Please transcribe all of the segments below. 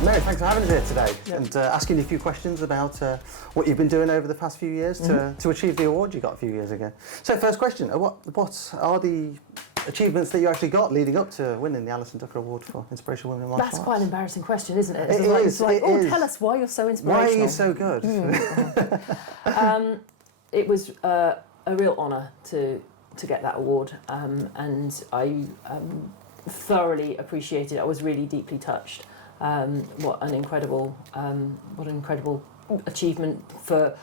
Right, Mary, thanks for having us here today Yep. and asking you a few questions about what you've been doing over the past few years to achieve the award you got a few years ago. So, first question, what are the achievements that you actually got leading up to winning the Alison Ducker Award for Inspirational Women in Martial Arts? That's quite an embarrassing question, isn't it? It It's like, is. tell us why you're so Why inspirational. are you so good? It was a real honour to get that award, and I thoroughly appreciated it. I was really deeply touched. What an incredible achievement for.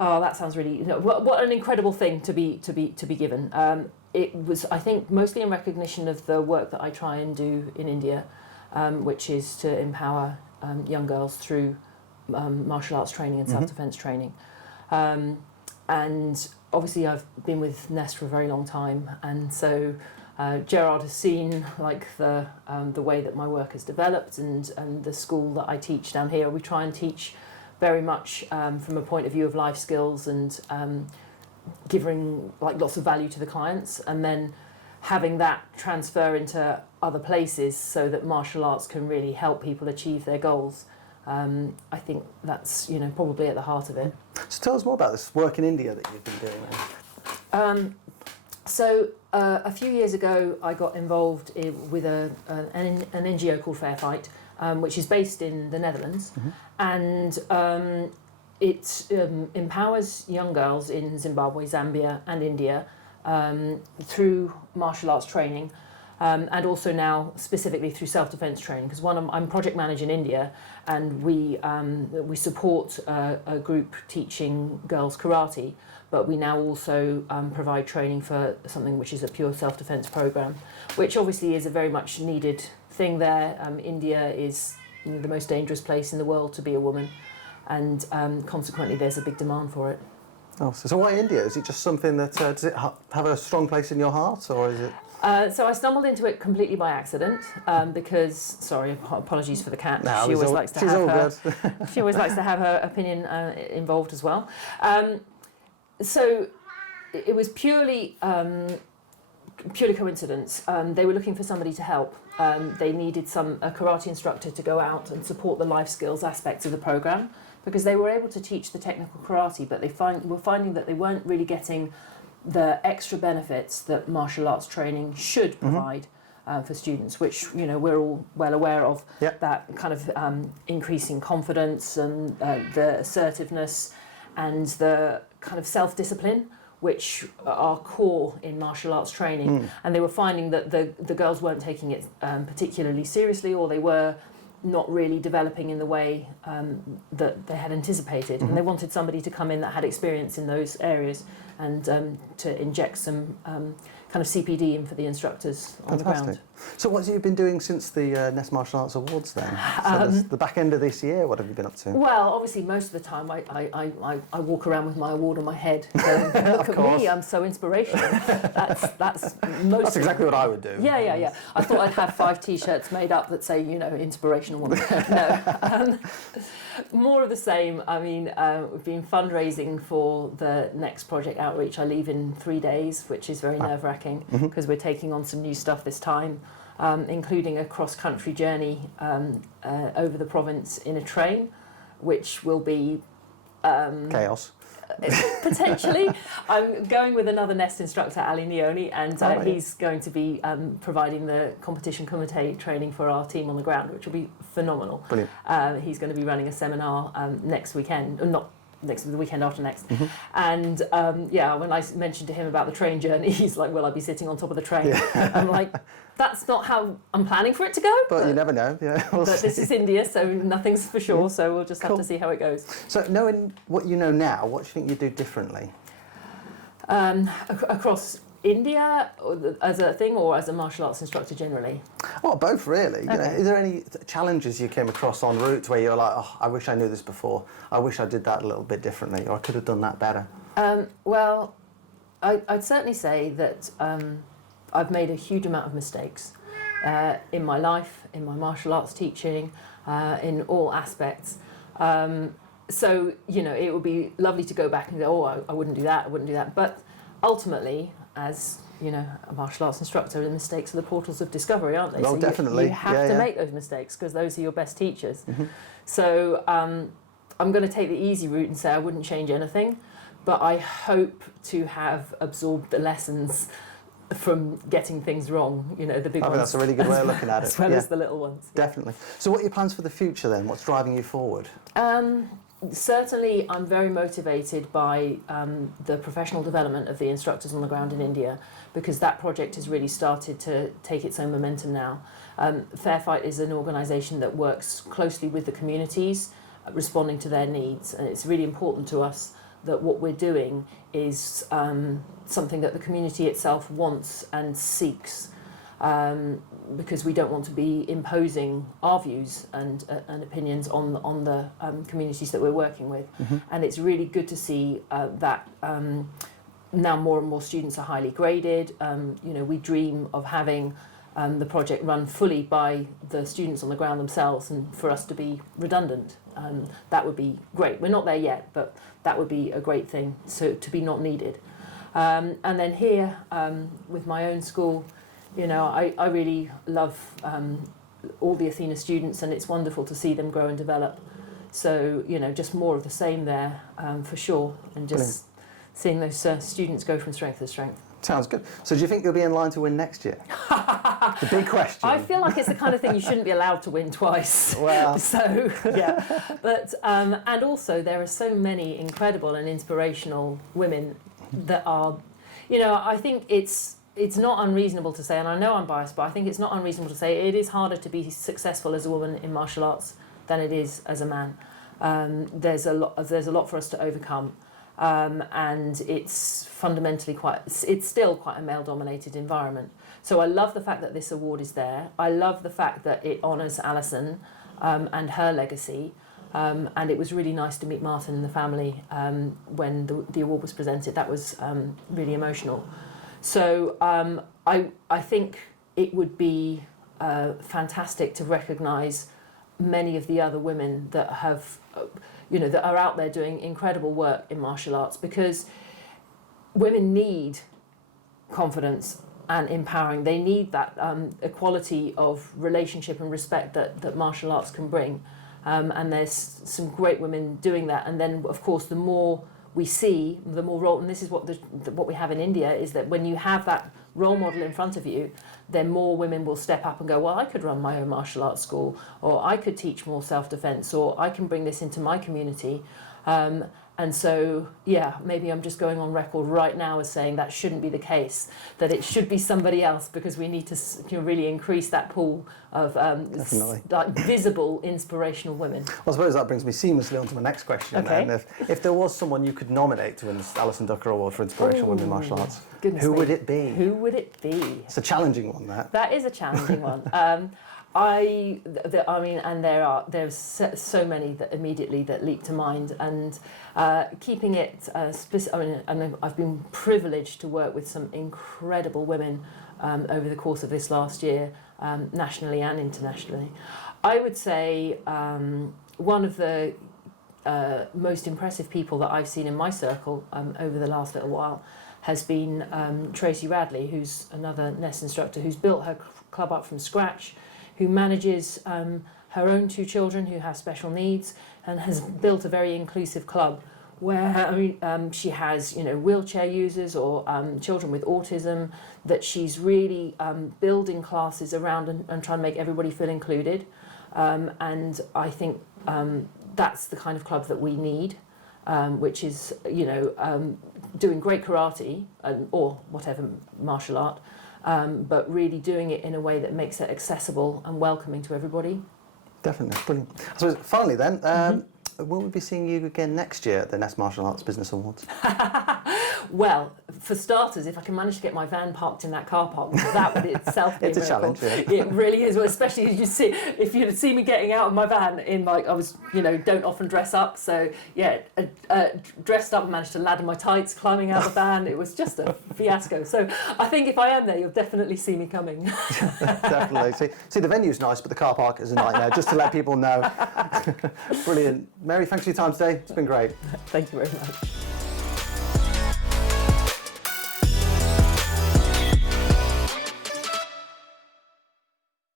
Oh, that sounds really. What an incredible thing to be given. It was, I think, mostly in recognition of the work that I try and do in India, which is to empower young girls through martial arts training and self-defense training. And obviously I've been with Nest for a very long time, and so Gerard has seen like the way that my work has developed, and the school that I teach down here, we try and teach very much from a point of view of life skills and giving like lots of value to the clients, and then having that transfer into other places so that martial arts can really help people achieve their goals. I think that's probably at the heart of it. So tell us more about this work in India that you've been doing. So a few years ago, I got involved with an NGO called FairFight, which is based in the Netherlands, and it empowers young girls in Zimbabwe, Zambia, and India through martial arts training. And also now specifically through self-defense training, because I'm project manager in India, and we support a group teaching girls karate, but we now also provide training for something which is a pure self-defense program, which obviously is a very much needed thing there. India is the most dangerous place in the world to be a woman, and consequently there's a big demand for it. Oh, so why India? Is it just something that does it have a strong place in your heart, or is it? So I stumbled into it completely by accident because, sorry, apologies for the cat. No, She always likes to have her. Good. She always likes to have her opinion involved as well. So it was purely coincidence. They were looking for somebody to help. They needed a karate instructor to go out and support the life skills aspects of the program, because they were able to teach the technical karate, but they were finding that they weren't really getting the extra benefits that martial arts training should provide for students, which we're all well aware of. Yep. That kind of increasing confidence and the assertiveness and the kind of self-discipline, which are core in martial arts training. And they were finding that the girls weren't taking it particularly seriously, or they were not really developing in the way that they had anticipated. And they wanted somebody to come in that had experience in those areas and to inject some kind of CPD in for the instructors on the ground. So what have you been doing since the Nest Martial Arts Awards then? So the back end of this year, what have you been up to? Well, obviously most of the time I walk around with my award on my head. Look at me, I'm so inspirational. That's exactly what I would do. Yeah. I thought I'd have 5 T-shirts made up that say, inspirational woman. No. More of the same. I mean, we've been fundraising for the next project outreach. I leave in 3 days, which is very nerve-wracking because we're taking on some new stuff this time, including a cross-country journey over the province in a train, which will be chaos. Potentially. I'm going with another Nest instructor, Ali Neoni, and he's going to be providing the competition kumite training for our team on the ground, which will be phenomenal. Brilliant. He's going to be running a seminar next weekend, the weekend after next. And when I mentioned to him about the train journey, he's like, will I be sitting on top of the train? Yeah. I'm like, that's not how I'm planning for it to go. But you never know, yeah. But this is India, so nothing's for sure, so we'll just have to see how it goes. So knowing what you know now, what do you think you'd do differently? Across India as a thing, or as a martial arts instructor generally? Well, both really. Okay. Is there any challenges you came across en route where you're like, oh, I wish I knew this before, I wish I did that a little bit differently, or I could have done that better? Well, I'd certainly say that I've made a huge amount of mistakes in my life, in my martial arts teaching, in all aspects. So, it would be lovely to go back and go, oh, I wouldn't do that, but ultimately, as a martial arts instructor, and mistakes are the portals of discovery, aren't they? Well, so definitely. You have to make those mistakes because those are your best teachers. So I'm going to take the easy route and say I wouldn't change anything, but I hope to have absorbed the lessons from getting things wrong, the big ones. I think that's a really good way of looking at it. As well as the little ones. Definitely. So what are your plans for the future then? What's driving you forward? Certainly, I'm very motivated by the professional development of the instructors on the ground in India, because that project has really started to take its own momentum now. FairFight is an organisation that works closely with the communities, responding to their needs, and it's really important to us that what we're doing is something that the community itself wants and seeks, because we don't want to be imposing our views and opinions on the communities that we're working with. And it's really good to see that now more and more students are highly graded. We dream of having the project run fully by the students on the ground themselves, and for us to be redundant. That would be great. We're not there yet, but that would be a great thing, so to be not needed. And then here, with my own school, I really love all the Athena students, and it's wonderful to see them grow and develop. So, just more of the same there, for sure, and just seeing those students go from strength to strength. Sounds good. So do you think you'll be in line to win next year? The big question. I feel like it's the kind of thing you shouldn't be allowed to win twice. Well. So, yeah. But, and also there are so many incredible and inspirational women that are, I think it's not unreasonable to say, and I know I'm biased, but I think it's not unreasonable to say it is harder to be successful as a woman in martial arts than it is as a man. There's a lot for us to overcome. And it's fundamentally it's still quite a male-dominated environment. So I love the fact that this award is there. I love the fact that it honours Alison and her legacy. And it was really nice to meet Martin and the family when the award was presented. That was really emotional. So I think it would be fantastic to recognise many of the other women that have, that are out there doing incredible work in martial arts, because women need confidence and empowering. They need that equality of relationship and respect that martial arts can bring. And there's some great women doing that. And then, of course, the more we see, the more role, and this is what we have in India, is that when you have that role model in front of you, then more women will step up and go, well, I could run my own martial arts school, or I could teach more self-defense, or I can bring this into my community. And so, yeah, maybe I'm just going on record right now as saying that shouldn't be the case, that it should be somebody else, because we need to really increase that pool of visible, inspirational women. Well, I suppose that brings me seamlessly on to my next question. Okay. And if there was someone you could nominate to win the Alison Ducker Award for Inspirational Women in Martial Arts, who would it be? Who would it be? It's a challenging one, that. That is a challenging one. And there's so many that immediately that leap to mind, and keeping it I've been privileged to work with some incredible women over the course of this last year, nationally and internationally. I would say one of the most impressive people that I've seen in my circle over the last little while has been Tracy Radley, who's another NES instructor who's built her club up from scratch, who manages her own two children who have special needs, and has built a very inclusive club where she has wheelchair users or children with autism, that she's really building classes around and trying to make everybody feel included. And I think that's the kind of club that we need, which is doing great karate or whatever martial art, but really doing it in a way that makes it accessible and welcoming to everybody. Definitely, brilliant. So finally then, will we be seeing you again next year at the NES Martial Arts Business Awards? Well, for starters, if I can manage to get my van parked in that car park, that would itself be It's a challenge, yeah. It really is, well, especially if you'd see me getting out of my van in I was, don't often dress up, so yeah, dressed up, managed to ladder my tights, climbing out of the van. It was just a fiasco. So I think if I am there, you'll definitely see me coming. Definitely. See, the venue's nice, but the car park is a nightmare, just to let people know. Brilliant. Mary, thanks for your time today. It's been great. Thank you very much.